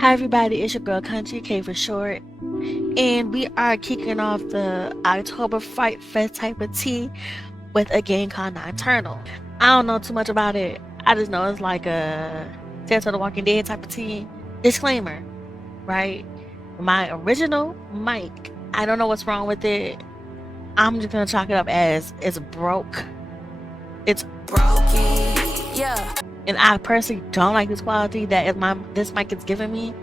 Hi everybody, it's your girl Country K for short, and we are kicking off the October Fright Fest type of tea with a game called Nocturnal. I don't know too much about it. I just know it's like a Tales of the Walking Dead type of tea. Disclaimer, right? My original mic, I don't know what's wrong with it. I'm just gonna chalk it up as it's broke. It's broken, yeah. And I personally don't like this quality that this mic is giving me.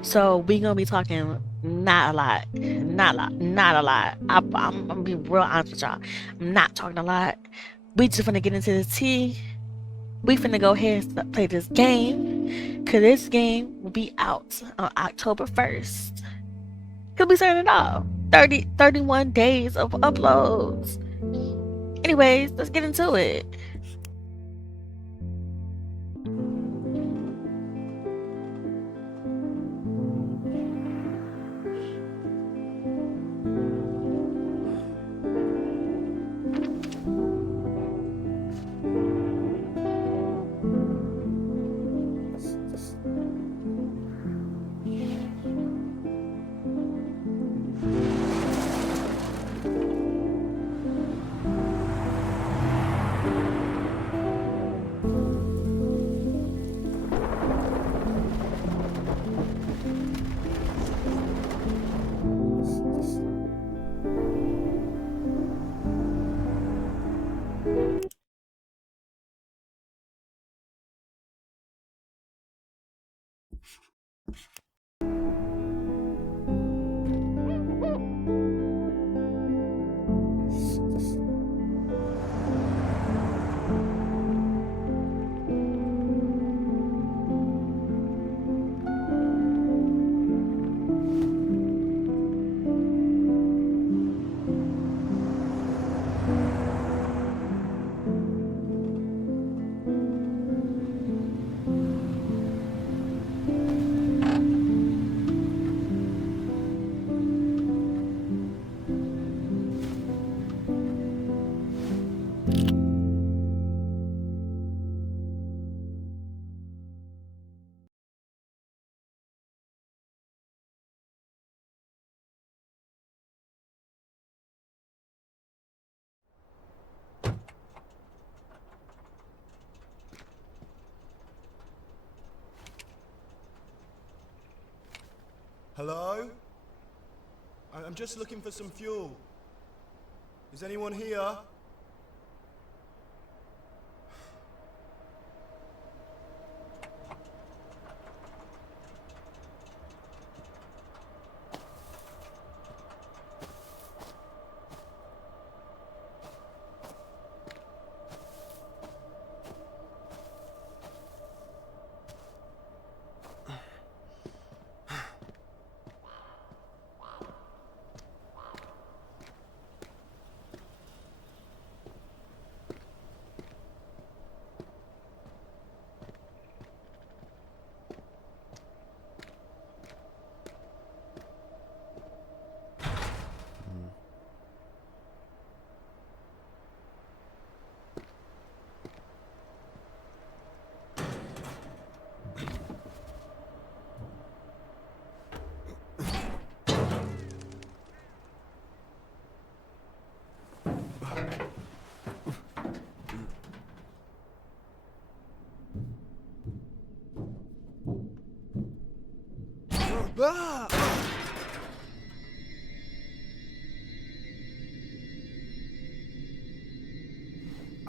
So we gonna be talking not a lot, not a lot. I'm gonna be real honest with y'all. I'm not talking a lot. We just finna get into the tea. We finna go ahead and play this game, cause this game will be out on October 1st. Cause we started it off 31 days of uploads. Anyways, let's get into it. Hello? I'm just looking for some fuel. Is anyone here?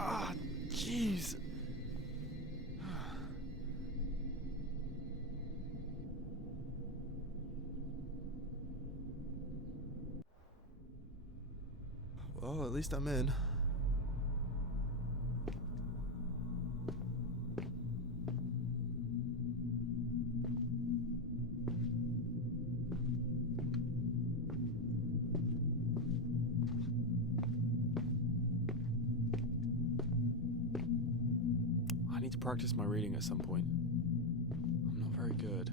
Ah, jeez. Well, at least I'm in. I need to practice my reading at some point. I'm not very good.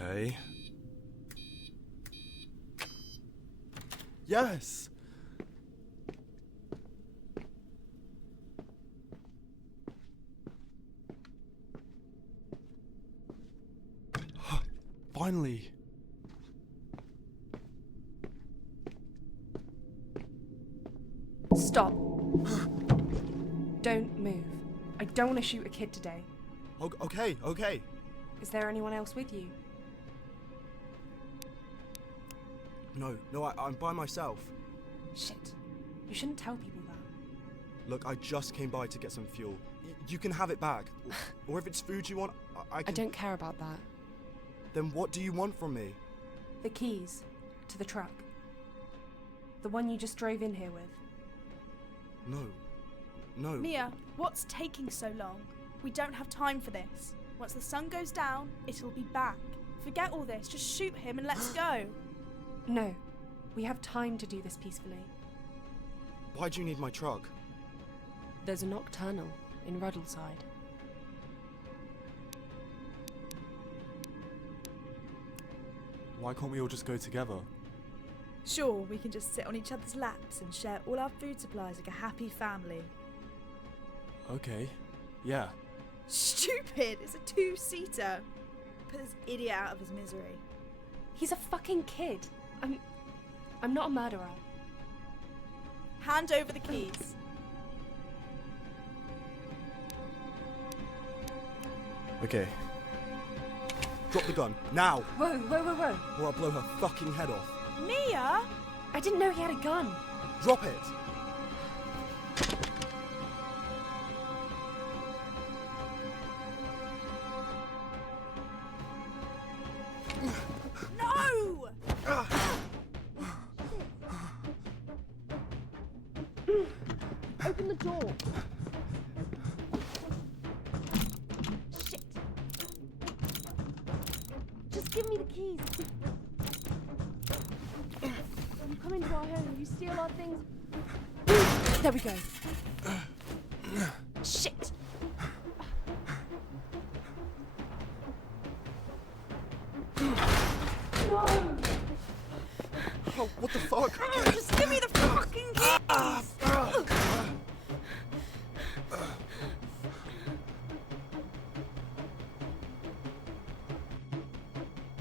Okay. Yes! Finally! Stop. Don't move. I don't want to shoot a kid today. Okay. Is there anyone else with you? No, I'm by myself. Shit. You shouldn't tell people that. Look, I just came by to get some fuel. You can have it back. Or if it's food you want, I can... I don't care about that. Then what do you want from me? The keys to the truck. The one you just drove in here with. No. Mia, what's taking so long? We don't have time for this. Once the sun goes down, it'll be back. Forget all this, just shoot him and let's go. No. We have time to do this peacefully. Why do you need my truck? There's a Nocturnal in Ruddleside. Why can't we all just go together? Sure, we can just sit on each other's laps and share all our food supplies like a happy family. Okay. Yeah. Stupid! It's a two-seater. Put this idiot out of his misery. He's a fucking kid. I'm not a murderer. Hand over the keys. Okay. Drop the gun, now! Whoa. Or I'll blow her fucking head off. Mia! I didn't know he had a gun. Drop it! No! Open the door. Shit. Just give me the keys. You come into our home, you steal our things. There we go. Shit. No! Oh, what the fuck? Just give me the fucking keys!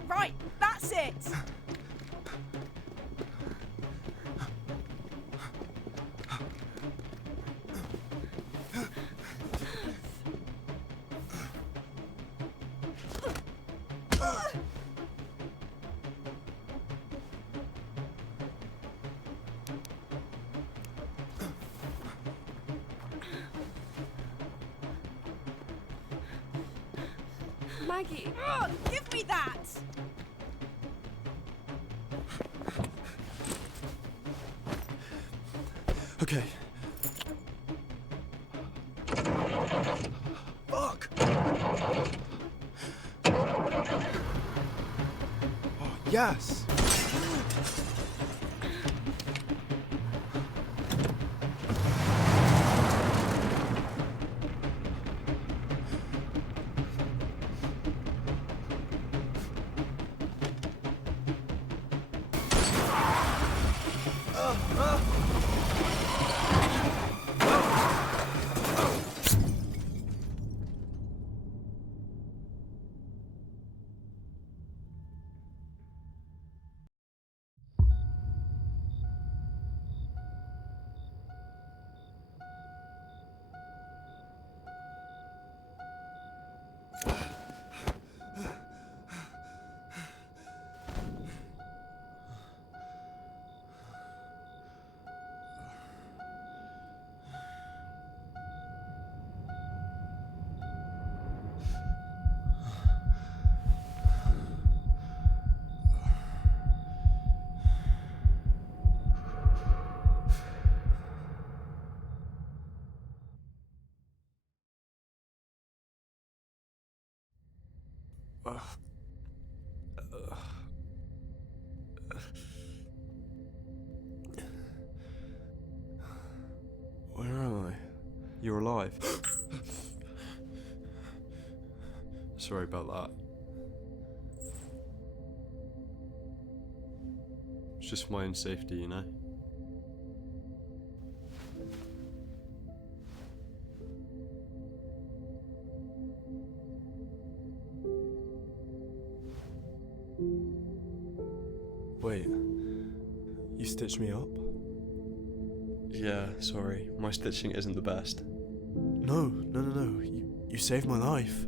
Right, that's it! Maggie. Give me that! Okay. Fuck! Oh, yes! Where am I? You're alive. Sorry about that. It's just for my own safety, you know? Wait, you stitched me up? Yeah, sorry. My stitching isn't the best. No. You saved my life.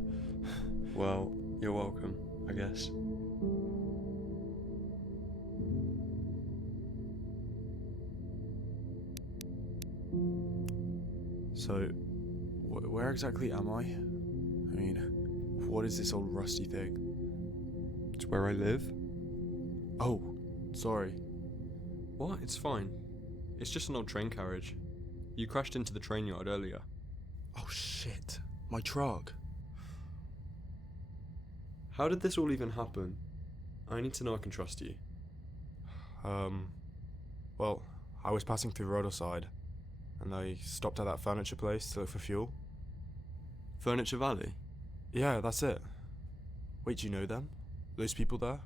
Well, you're welcome, I guess. So, where exactly am I? I mean, what is this old rusty thing? It's where I live. Oh, sorry. What? It's fine. It's just an old train carriage. You crashed into the train yard earlier. Oh shit, my truck. How did this all even happen? I need to know I can trust you. Well, I was passing through Roadside, and I stopped at that furniture place to look for fuel. Furniture Valley? Yeah, that's it. Wait, do you know them? Those people there?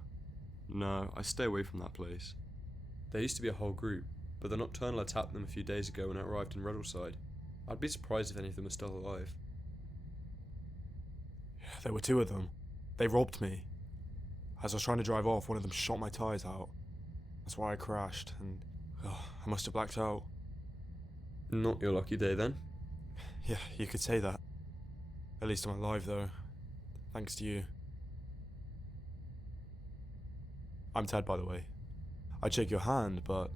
No, I stay away from that place. There used to be a whole group, but the Nocturnal attacked them a few days ago when it arrived in Ruddleside. I'd be surprised if any of them are still alive. Yeah, there were two of them. They robbed me. As I was trying to drive off, one of them shot my tyres out. That's why I crashed, and I must have blacked out. Not your lucky day then. Yeah, you could say that. At least I'm alive, though. Thanks to you. I'm Ted, by the way. I'd shake your hand, but...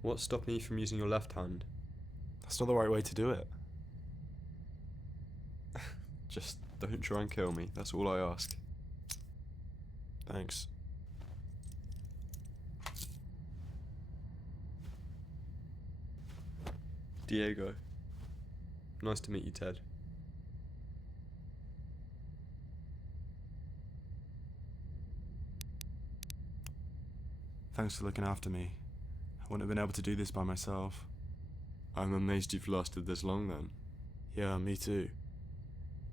What's stopping you from using your left hand? that's not the right way to do it. Just don't try and kill me, that's all I ask. Thanks. Diego. Nice to meet you, Ted. Thanks for looking after me. I wouldn't have been able to do this by myself. I'm amazed you've lasted this long then. Yeah, me too.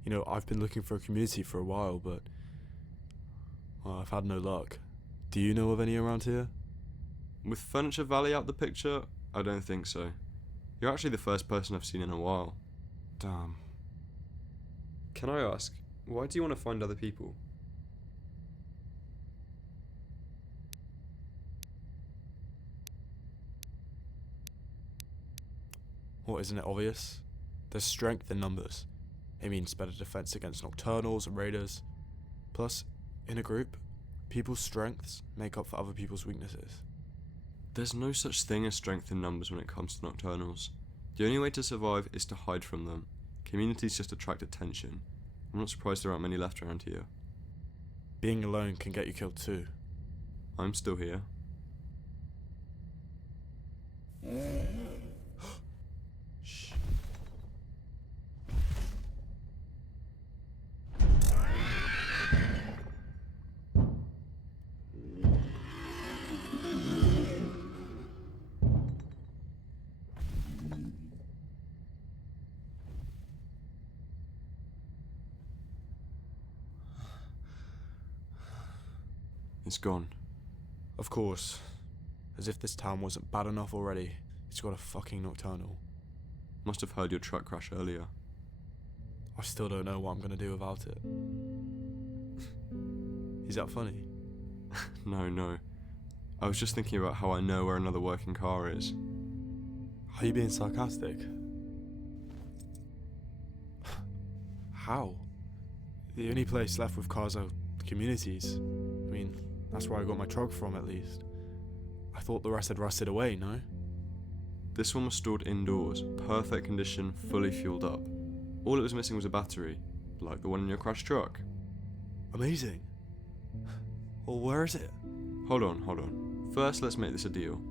You know, I've been looking for a community for a while, but... well, I've had no luck. Do you know of any around here? With Furniture Valley out the picture, I don't think so. You're actually the first person I've seen in a while. Damn. Can I ask, why do you want to find other people? What, isn't it obvious? There's strength in numbers. It means better defense against nocturnals and raiders. Plus, in a group, people's strengths make up for other people's weaknesses. There's no such thing as strength in numbers when it comes to nocturnals. The only way to survive is to hide from them. Communities just attract attention. I'm not surprised there aren't many left around here. Being alone can get you killed too. I'm still here. Shh. It's gone. Of course. As if this town wasn't bad enough already. It's got a fucking nocturnal. Must have heard your truck crash earlier. I still don't know what I'm gonna do without it. Is that funny? No. I was just thinking about how I know where another working car is. Are you being sarcastic? How? The only place left with cars are communities. I mean, that's where I got my truck from, at least. I thought the rest had rusted away, no? This one was stored indoors, perfect condition, fully fueled up. All it was missing was a battery, like the one in your crashed truck. Amazing. Well, where is it? Hold on. First, let's make this a deal.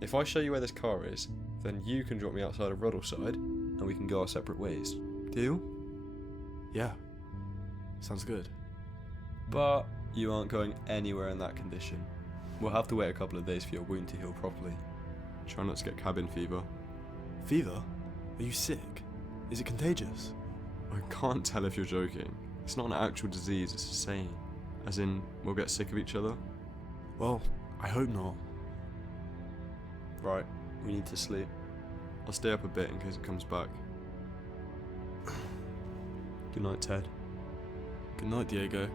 If I show you where this car is, then you can drop me outside of Ruddleside, and we can go our separate ways. Deal? Yeah. Sounds good. But you aren't going anywhere in that condition. We'll have to wait a couple of days for your wound to heal properly. Try not to get cabin fever. Fever? Are you sick? Is it contagious? I can't tell if you're joking. It's not an actual disease, it's a saying. As in, we'll get sick of each other? Well, I hope not. Right, we need to sleep. I'll stay up a bit in case it comes back. Good night, Ted. Good night, Diego.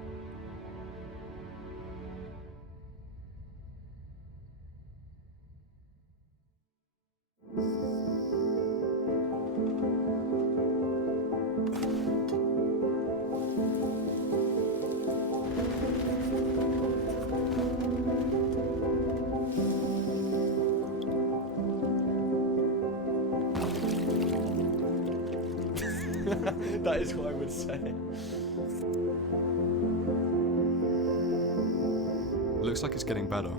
That is what I would say. Looks like it's getting better.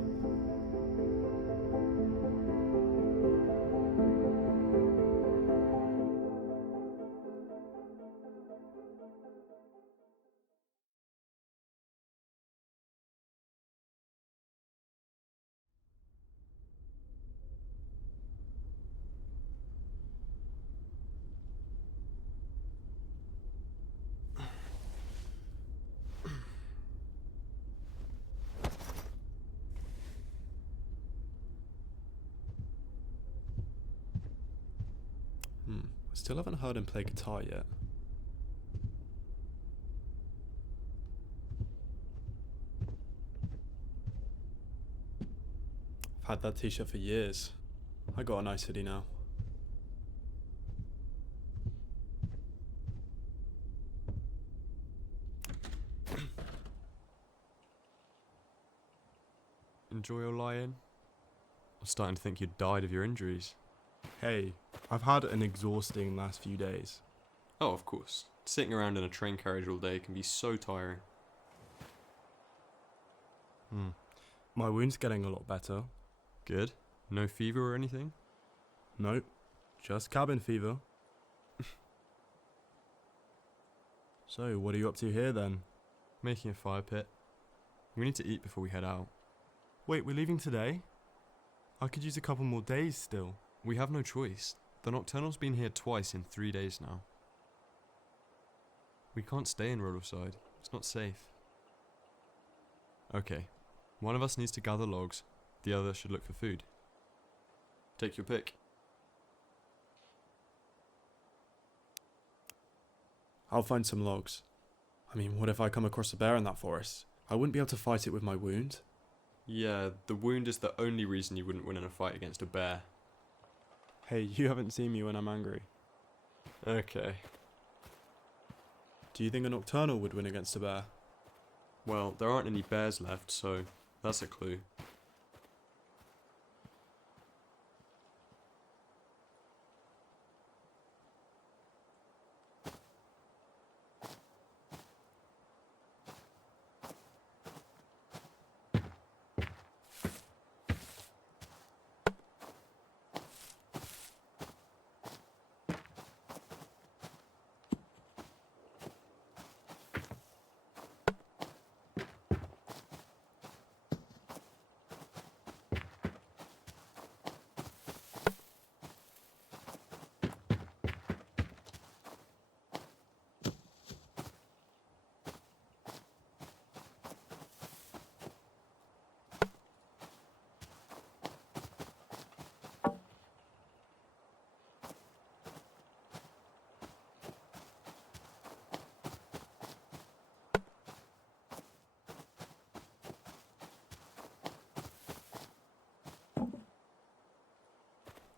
I still haven't heard him play guitar yet. I've had that t-shirt for years. I got a nice hoodie now. Enjoy your lie-in? I'm starting to think you died of your injuries. Hey, I've had an exhausting last few days. Oh, of course. Sitting around in a train carriage all day can be so tiring. My wound's getting a lot better. Good. No fever or anything? Nope, just cabin fever. So, what are you up to here then? Making a fire pit. We need to eat before we head out. Wait, we're leaving today? I could use a couple more days still. We have no choice. The Nocturnals been here twice in 3 days now. We can't stay in Roadside. It's not safe. Okay. One of us needs to gather logs. The other should look for food. Take your pick. I'll find some logs. I mean, what if I come across a bear in that forest? I wouldn't be able to fight it with my wound. Yeah, the wound is the only reason you wouldn't win in a fight against a bear. Hey, you haven't seen me when I'm angry. Okay. Do you think a nocturnal would win against a bear? Well, there aren't any bears left, so that's a clue.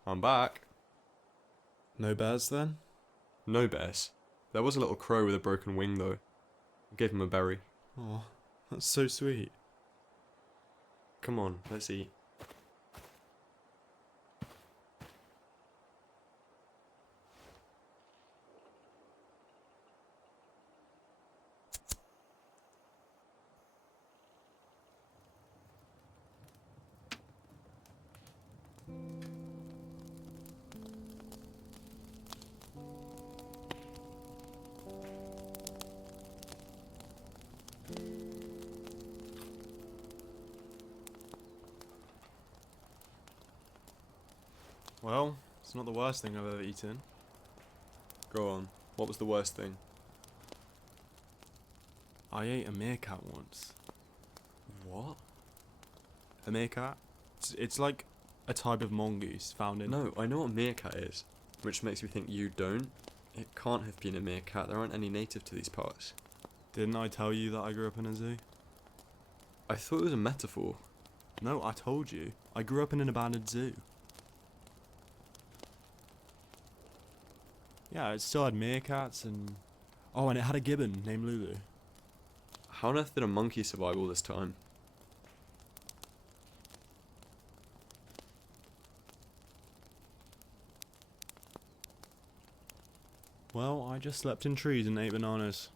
I'm back. No bears then? No bears. There was a little crow with a broken wing though. I gave him a berry. Oh, that's so sweet. Come on, let's eat. Well, it's not the worst thing I've ever eaten. Go on. What was the worst thing? I ate a meerkat once. What? A meerkat? It's like a type of mongoose found in... No, I know what a meerkat is, which makes me think you don't. It can't have been a meerkat, there aren't any native to these parts. Didn't I tell you that I grew up in a zoo? I thought it was a metaphor. No, I told you. I grew up in an abandoned zoo. Yeah, it still had meerkats and... Oh, and it had a gibbon named Lulu. How on earth did a monkey survive all this time? Well, I just slept in trees and ate bananas.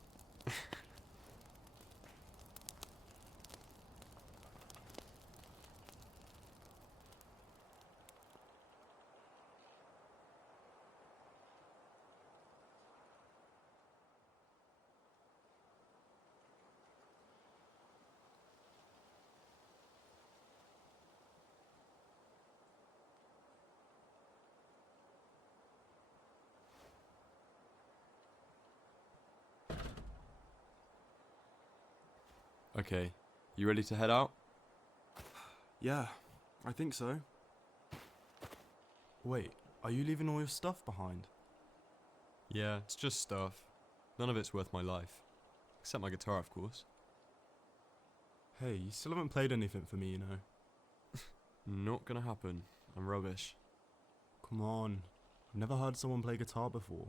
Okay, you ready to head out? Yeah, I think so. Wait, are you leaving all your stuff behind? Yeah, it's just stuff. None of it's worth my life. Except my guitar, of course. Hey, you still haven't played anything for me, you know. Not gonna happen. I'm rubbish. Come on, I've never heard someone play guitar before.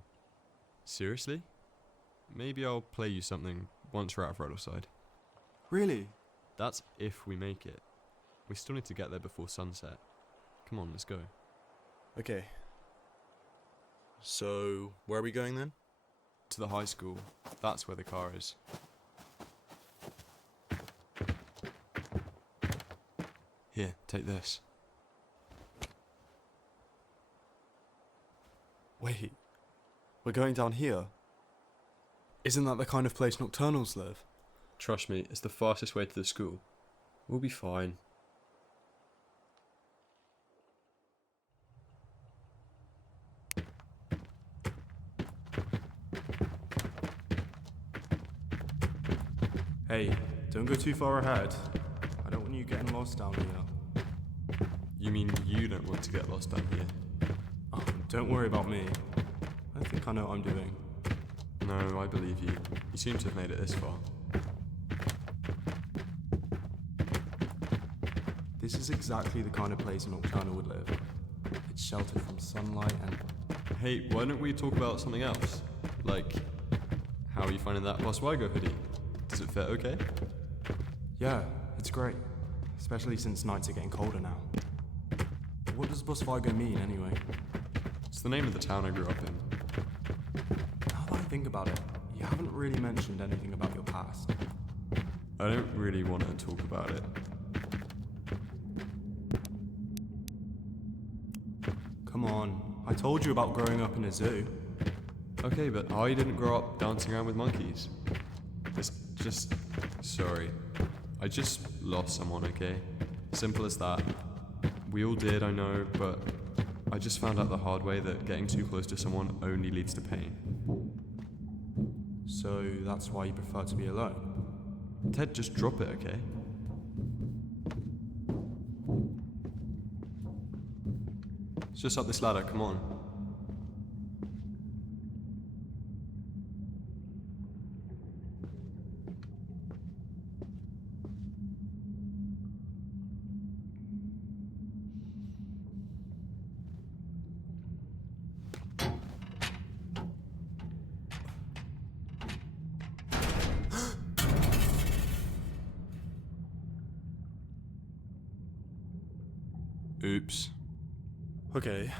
Seriously? Maybe I'll play you something once we're out of Roadside. Really? That's if we make it. We still need to get there before sunset. Come on, let's go. Okay. So, where are we going then? To the high school. That's where the car is. Here, take this. Wait, we're going down here? Isn't that the kind of place Nocturnals live? Trust me, it's the fastest way to the school. We'll be fine. Hey, don't go too far ahead. I don't want you getting lost down here. You mean you don't want to get lost down here? Oh, don't worry about me. I think I know what I'm doing. No, I believe you. You seem to have made it this far. This is exactly the kind of place a Nocturnal would live. It's sheltered from sunlight and... Hey, why don't we talk about something else? Like, how are you finding that Oswego hoodie? Does it fit okay? Yeah, it's great. Especially since nights are getting colder now. What does Bosvigo mean, anyway? It's the name of the town I grew up in. Now that I think about it, you haven't really mentioned anything about your past. I don't really want to talk about it. Come on, I told you about growing up in a zoo. Okay, but I didn't grow up dancing around with monkeys. It's just... sorry. I just lost someone, okay? Simple as that. We all did, I know, but I just found out the hard way that getting too close to someone only leads to pain. So that's why you prefer to be alone? Ted, just drop it, okay? It's just up this ladder, come on. Oops. Okay,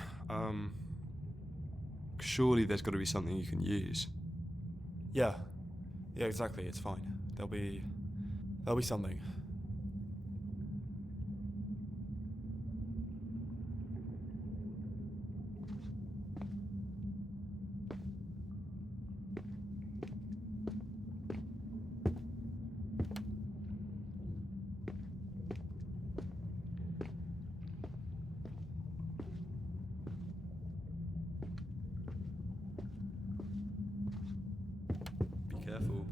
Surely there's got to be something you can use. yeah. Yeah, exactly, it's fine. There'll be something. Be careful.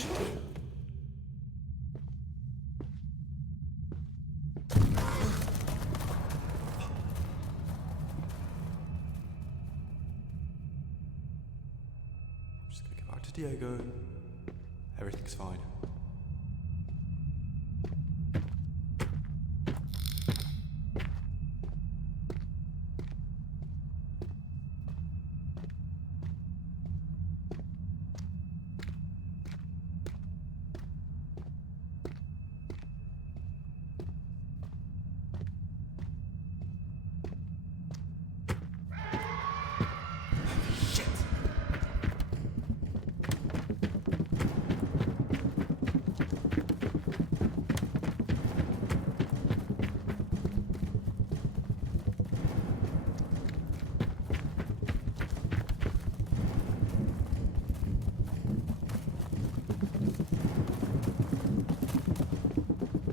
should do. I'm just gonna get back to Diego. Everything's fine.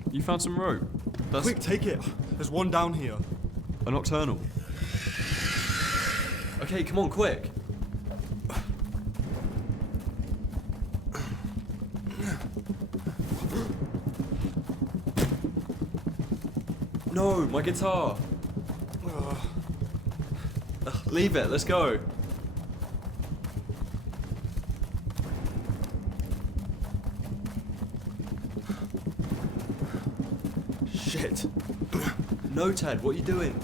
You found some rope. That's Quick, take it. There's one down here. a nocturnal. Okay, come on, quick. No, my guitar. Leave it, let's go. Shit. No, Ted, what are you doing?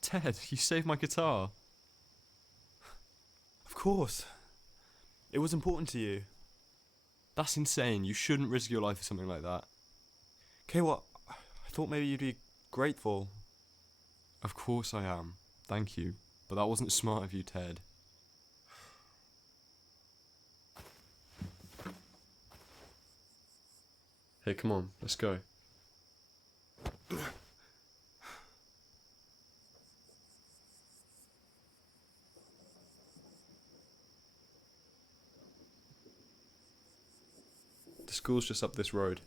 Ted, you saved my guitar. Of course. It was important to you. That's insane. You shouldn't risk your life for something like that. Okay, well, I thought maybe you'd be grateful. Of course I am. Thank you. But that wasn't smart of you, Ted. Hey, come on. Let's go. The school's just up this road.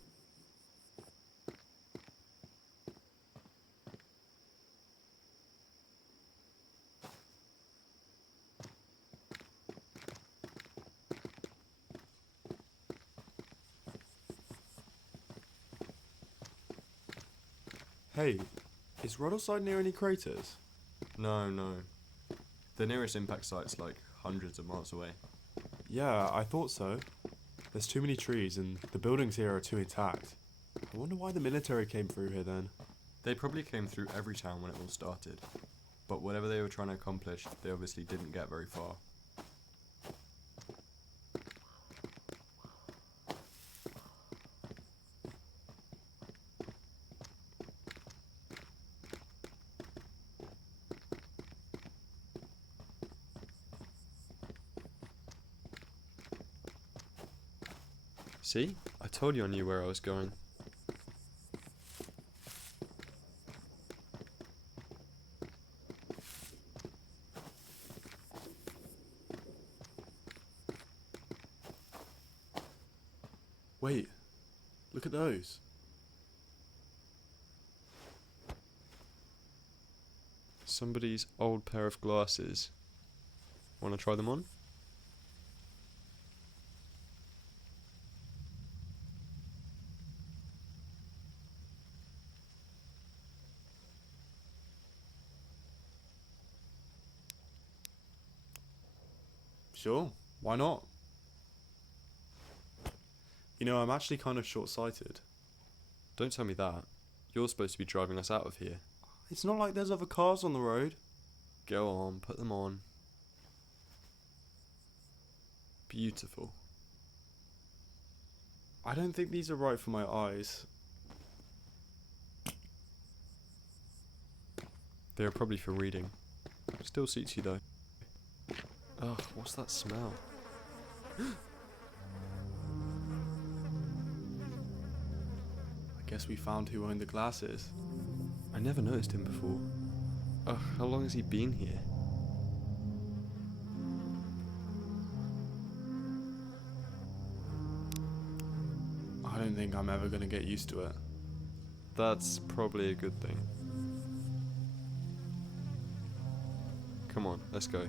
Hey, is Rottleside near any craters? No. The nearest impact site's like hundreds of miles away. Yeah, I thought so. There's too many trees and the buildings here are too intact. I wonder why the military came through here then. They probably came through every town when it all started. But whatever they were trying to accomplish, they obviously didn't get very far. See? I told you I knew where I was going. Wait, look at those. Somebody's old pair of glasses. Want to try them on? Sure, why not? You know, I'm actually kind of short-sighted. Don't tell me that. You're supposed to be driving us out of here. It's not like there's other cars on the road. Go on, put them on. Beautiful. I don't think these are right for my eyes. They are probably for reading. Still suits you though. Ugh, what's that smell? I guess we found who owned the glasses. I never noticed him before. Ugh, how long has he been here? I don't think I'm ever gonna get used to it. That's probably a good thing. Come on, let's go.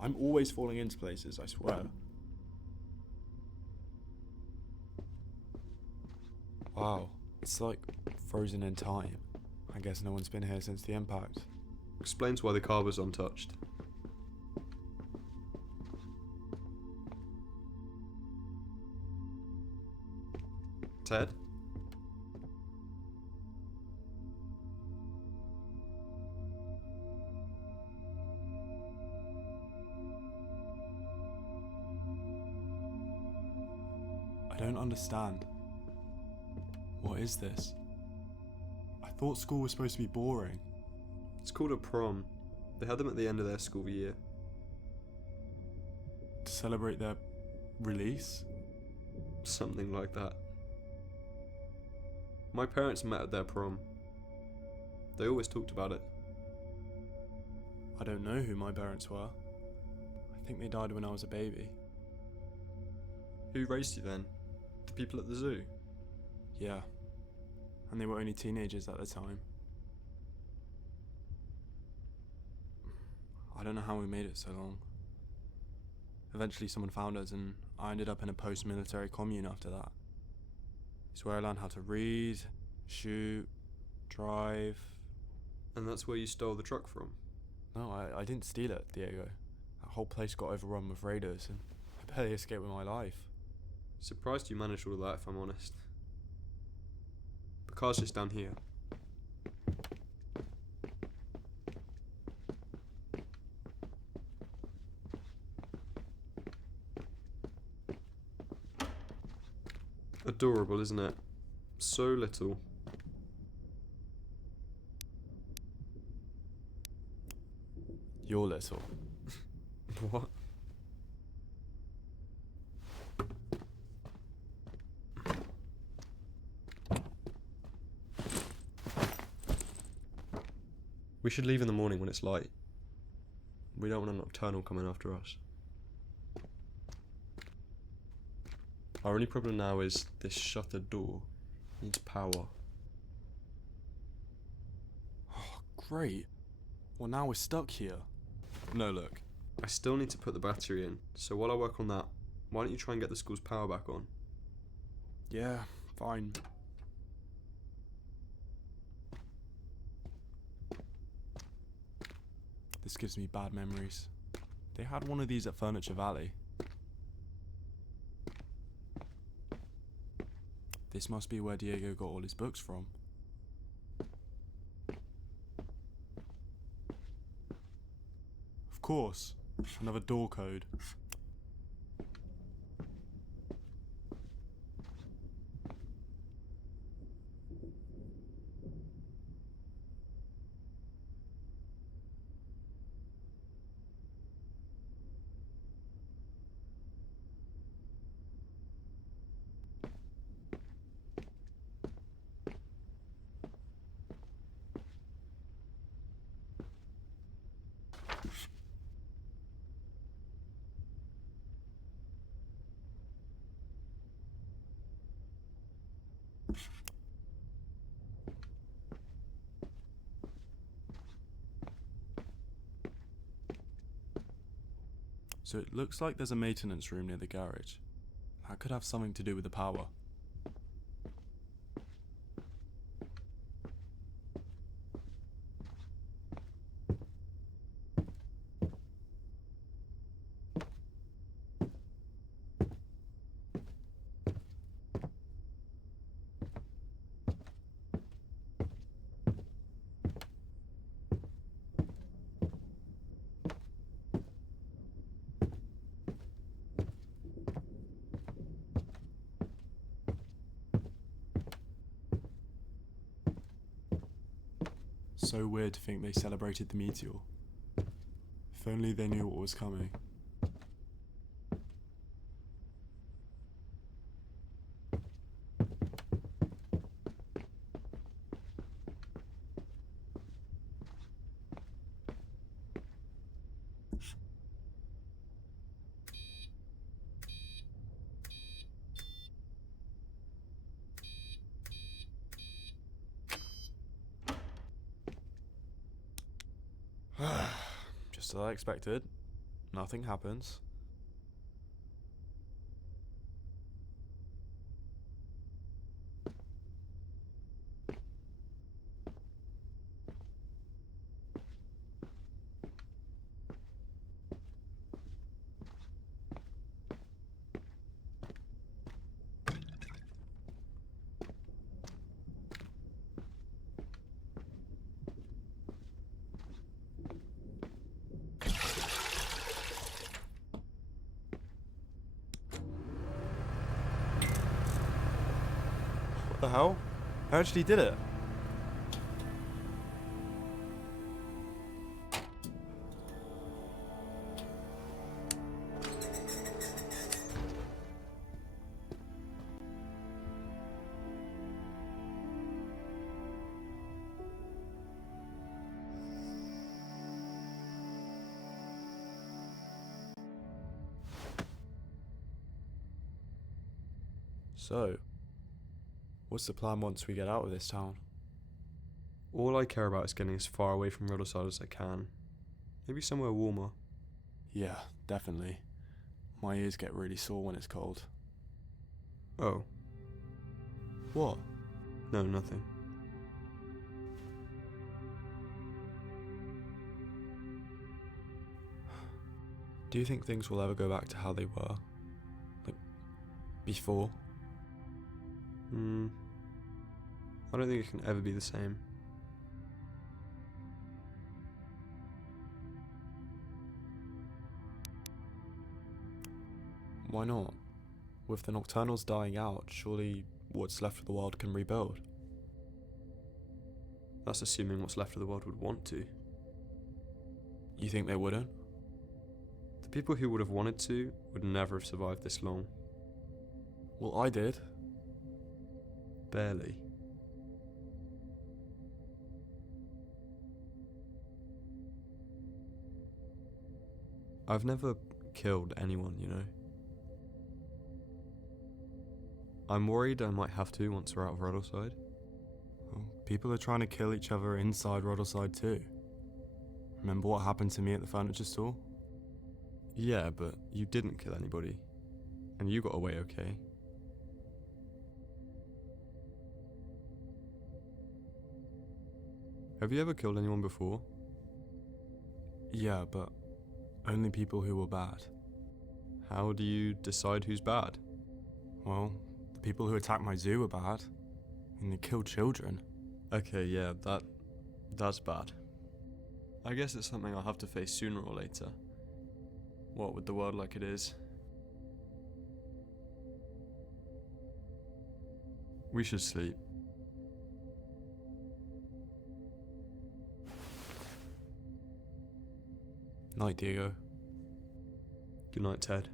I'm always falling into places, I swear. Wow, it's like frozen in time. I guess no one's been here since the impact. Explains why the car was untouched. Ted? I don't understand. What is this? I thought school was supposed to be boring. It's called a prom. They had them at the end of their school year. To celebrate their release? Something like that. My parents met at their prom. They always talked about it. I don't know who my parents were. I think they died when I was a baby. Who raised you then? The people at the zoo? Yeah. And they were only teenagers at the time. I don't know how we made it so long. Eventually someone found us and I ended up in a post-military commune after that. It's where I learned how to read, shoot, drive. And that's where you stole the truck from? No, I didn't steal it, Diego. That whole place got overrun with raiders and I barely escaped with my life. Surprised you managed all of that, if I'm honest. The car's just down here. Adorable, isn't it? So little. You're little. What? We should leave in the morning when it's light. We don't want a nocturnal coming after us. Our only problem now is this shuttered door needs power. Oh, great. Well, now we're stuck here. No, look. I still need to put the battery in, so while I work on that, why don't you try and get the school's power back on? Yeah, fine. This gives me bad memories. They had one of these at Furniture Valley. This must be where Diego got all his books from. Of course, another door code. So it looks like there's a maintenance room near the garage. That could have something to do with the power. so weird to think they celebrated the meteor. If only they knew what was coming. Just as I expected, nothing happens. What the hell? I actually did it. So, what's the plan once we get out of this town? All I care about is getting as far away from Riddleside as I can. Maybe somewhere warmer. Yeah, definitely. My ears get really sore when it's cold. Oh, What? no, nothing. Do you think things will ever go back to how they were? Like, before? I don't think it can ever be the same. Why not? With the Nocturnals dying out, surely what's left of the world can rebuild. That's assuming what's left of the world would want to. You think they wouldn't? The people who would have wanted to would never have survived this long. Well, I did. Barely. I've never killed anyone, you know. I'm worried I might have to once we're out of Riddleside. Well, people are trying to kill each other inside Riddleside too. Remember what happened to me at the furniture store? Yeah, but you didn't kill anybody. And you got away okay. Have you ever killed anyone before? Yeah, but only people who were bad. How do you decide who's bad? Well, the people who attacked my zoo were bad. And they killed children. Okay, yeah, that's bad. I guess it's something I'll have to face sooner or later. What, with the world like it is? We should sleep. Night, Diego. Good night, Ted.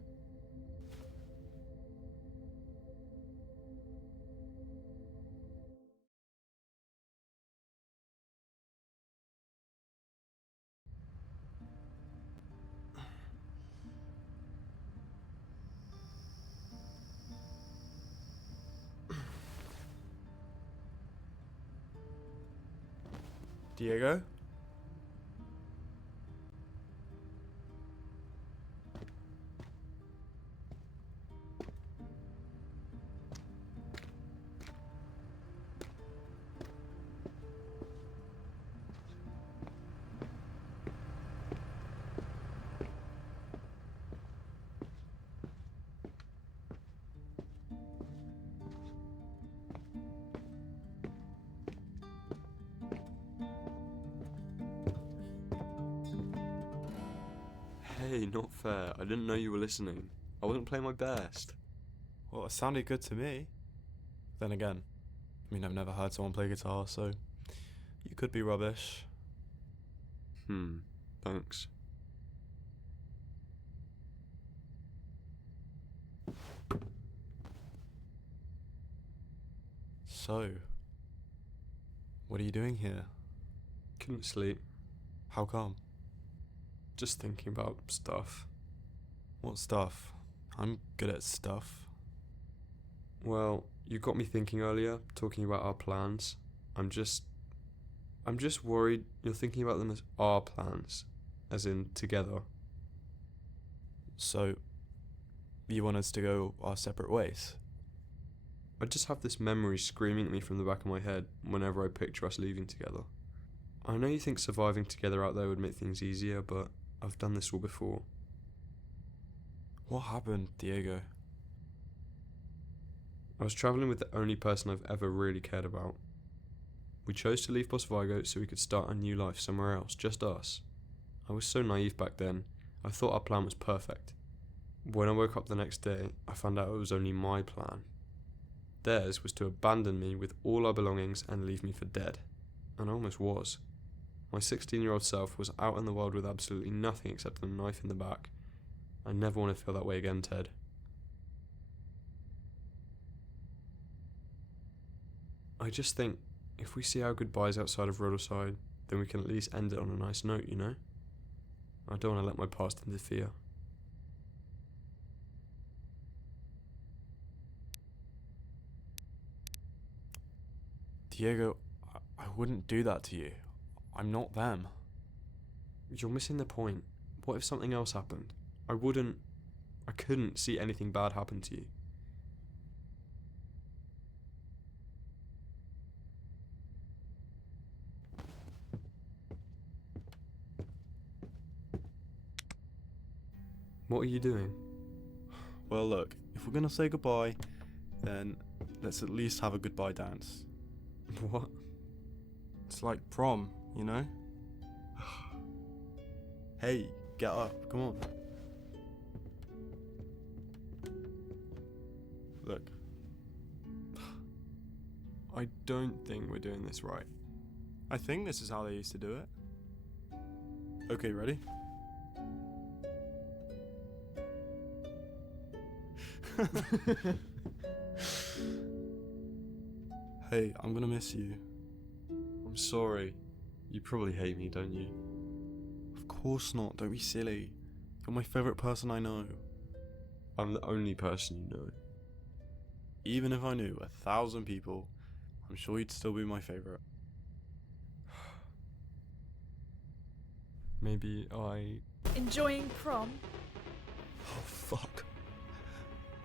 Diego? Hey, not fair. I didn't know you were listening. I wasn't playing my best. Well, it sounded good to me. Then again, I mean, I've never heard someone play guitar, so you could be rubbish. Thanks. So, what are you doing here? Couldn't sleep. How come? Just thinking about stuff. What stuff? I'm good at stuff. Well, you got me thinking earlier, talking about our plans. I'm just worried you're thinking about them as our plans, as in together. So, you want us to go our separate ways? I just have this memory screaming at me from the back of my head whenever I picture us leaving together. I know you think surviving together out there would make things easier, but I've done this all before. What happened, Diego? I was travelling with the only person I've ever really cared about. We chose to leave Vigo so we could start a new life somewhere else, just us. I was so naive back then, I thought our plan was perfect. When I woke up the next day, I found out it was only my plan. Theirs was to abandon me with all our belongings and leave me for dead. And I almost was. My 16-year-old self was out in the world with absolutely nothing except a knife in the back. I never want to feel that way again, Ted. I just think, if we see our goodbyes outside of Roadside, then we can at least end it on a nice note, you know? I don't want to let my past interfere. Diego, I wouldn't do that to you. I'm not them. You're missing the point. What if something else happened? I couldn't see anything bad happen to you. What are you doing? Well, look, if we're gonna say goodbye, then let's at least have a goodbye dance. What? It's like prom, you know? Hey, get up, come on. Look. I don't think we're doing this right. I think this is how they used to do it. Okay, ready? Hey, I'm gonna miss you. I'm sorry. You probably hate me, don't you? Of course not, don't be silly. You're my favourite person I know. I'm the only person you know. Even if I knew 1,000 people, I'm sure you'd still be my favourite. Maybe I... Enjoying prom? Oh, fuck.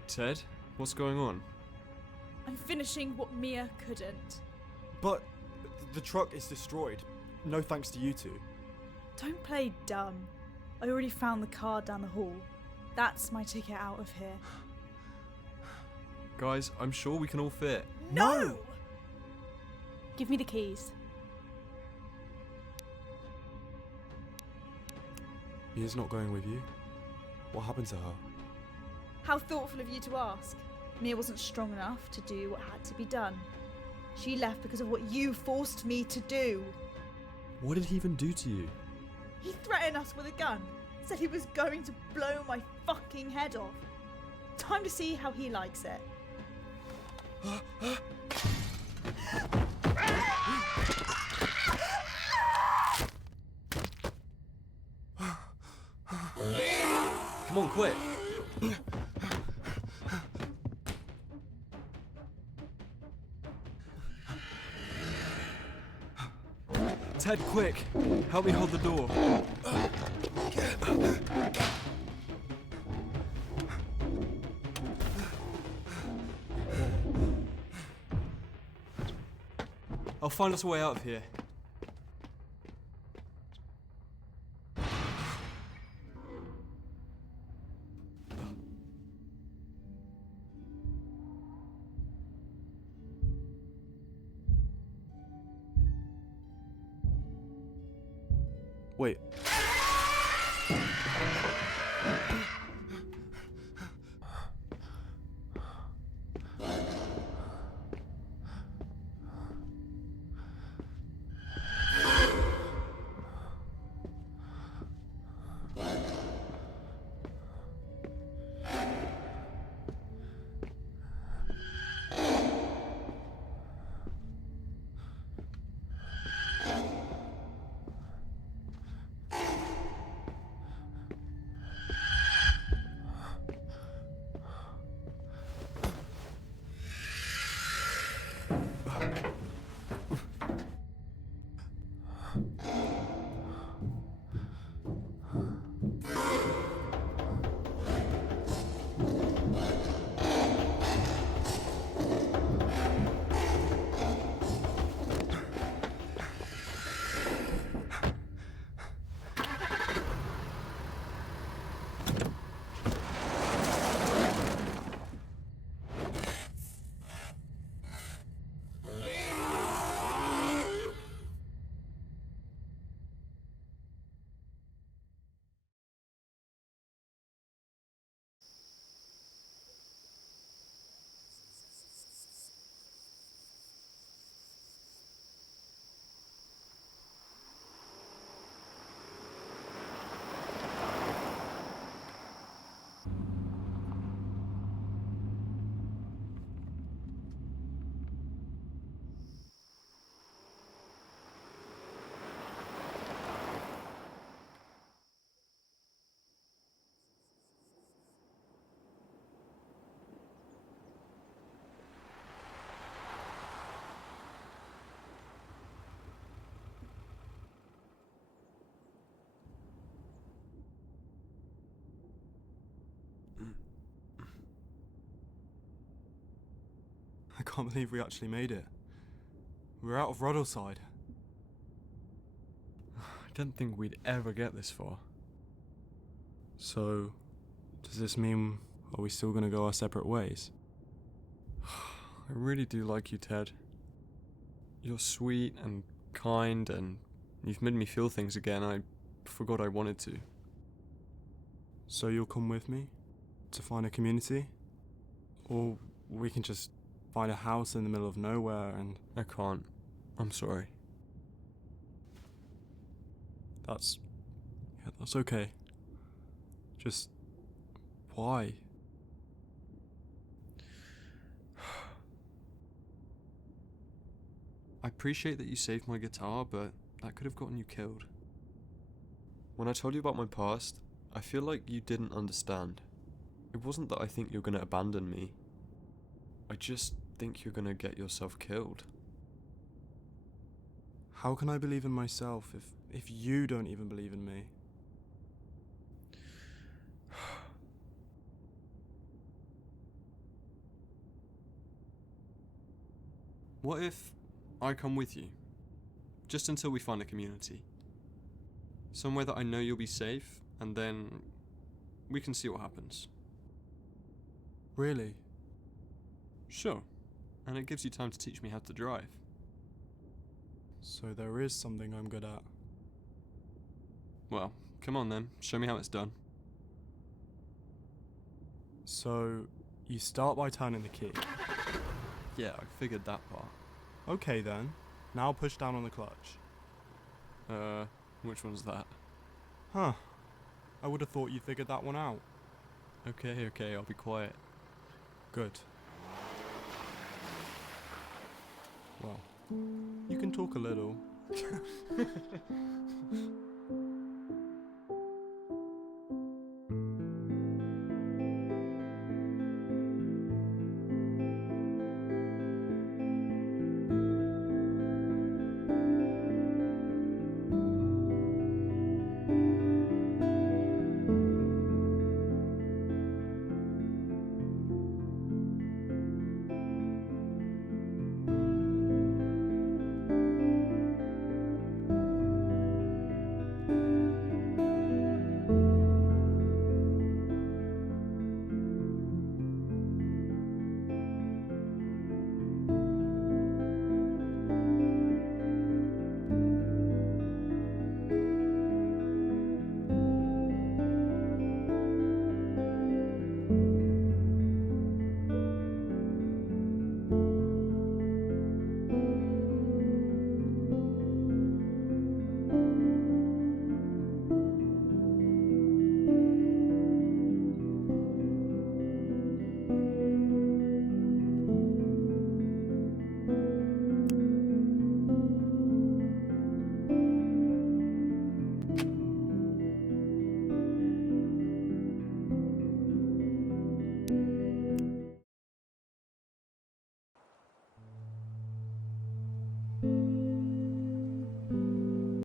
Ted? What's going on? I'm finishing what Mia couldn't. But the truck is destroyed. No thanks to you two. Don't play dumb. I already found the car down the hall. That's my ticket out of here. Guys, I'm sure we can all fit. No! Give me the keys. Mia's not going with you. What happened to her? How thoughtful of you to ask. Mia wasn't strong enough to do what had to be done. She left because of what you forced me to do. What did he even do to you? He threatened us with a gun. Said he was going to blow my fucking head off. Time to see how he likes it. Come on, quick! Ted, quick! Help me hold the door. I'll find us a way out of here. Wait. can't believe we actually made it. We're out of Ruddleside. I didn't think we'd ever get this far. So, does this mean, are we still gonna go our separate ways? I really do like you, Ted. You're sweet and kind, and you've made me feel things again I forgot I wanted to. So you'll come with me? To find a community? Or we can just find a house in the middle of nowhere and... I can't. I'm sorry. That's okay. Just... why? I appreciate that you saved my guitar, but that could have gotten you killed. When I told you about my past, I feel like you didn't understand. It wasn't that I think you're gonna abandon me. I just think you're gonna get yourself killed. How can I believe in myself if you don't even believe in me? What if I come with you? Just until we find a community. Somewhere that I know you'll be safe, and then we can see what happens. Really? Sure. And it gives you time to teach me how to drive. So there is something I'm good at. Well, come on then, show me how it's done. So, you start by turning the key. Yeah, I figured that part. Okay then, now push down on the clutch. Which one's that? Huh. I would have thought you figured that one out. Okay, I'll be quiet. Good. Well, you can talk a little.